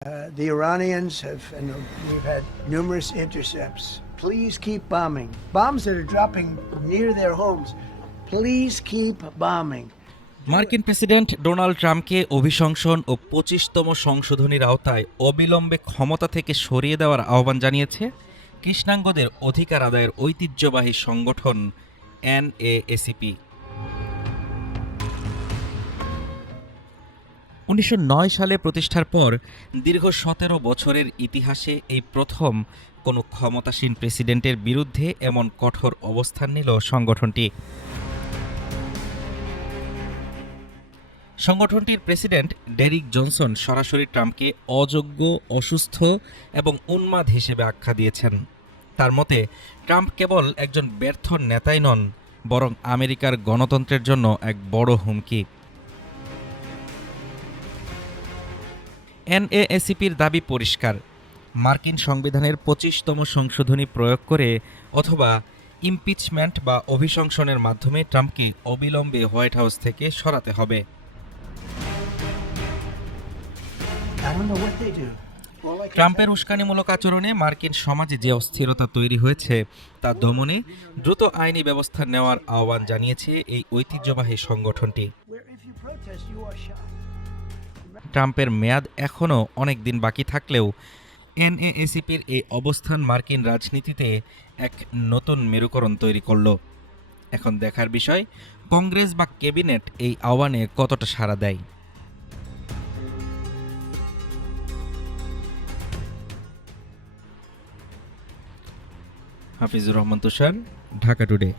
The Iranians have, and we've had numerous intercepts. Please keep bombing. Bombs that are dropping near their homes. Please keep bombing. মার্কিন president Donald ট্রাম্পকে অভিশংসন ও ২৫তম সংশোধনীর আওতায় অবিলম্বে ক্ষমতা থেকে সরিয়ে দেওয়ার আহ্বান জানিয়েছে কৃষ্ণাঙ্গদের অধিকার আদায়ের ঐতিহ্যবাহী সংগঠন NAACP। ১৯০৯ সালে প্রতিষ্ঠার পর দীর্ঘ ১৭ বছরের ইতিহাসে এই প্রথম কোনো ক্ষমতাসীন প্রেসিডেন্টের বিরুদ্ধে এমন কঠোর অবস্থান নিল সংগঠনটি। সংগঠনটির প্রেসিডেন্ট ডেরিক জনসন সরাসরি ট্রাম্পকে অযোগ্য, অসুস্থ এবং উন্মাদ হিসেবে আখ্যা দিয়েছেন। তার মতে ট্রাম্প কেবল একজন ব্যর্থ নেতাই নন, বরং আমেরিকার গণতন্ত্রের জন্য এক বড় হুমকি। NAACPর দাবি পরিষ্কার, মার্কিন সংবিধানের ২৫তম সংশোধনী প্রয়োগ করে অথবা ইমপিচমেন্ট বা অভিশংসনের মাধ্যমে ট্রাম্পকে অবিলম্বে হোয়াইট হাউস থেকে সরাতে হবে। ট্রাম্পের উস্কানিমূলক আচরণে মার্কিন সমাজে যে অস্থিরতা তৈরি হয়েছে তা দমনে দ্রুত আইনি ব্যবস্থা নেওয়ার আহ্বান জানিয়েছে এই ঐতিহ্যবাহী সংগঠনটি। ট্রাম্পের মেয়াদ এখনও অনেক দিন বাকি থাকলেও NAACPর এই অবস্থান মার্কিন রাজনীতিতে এক নতুন মেরুকরণ তৈরি করল। এখন দেখার বিষয় কংগ্রেস বা ক্যাবিনেট এই আহ্বানে কতটা সাড়া দেয়। হাফিজুর রহমান তুষার, ঢাকা টুডে।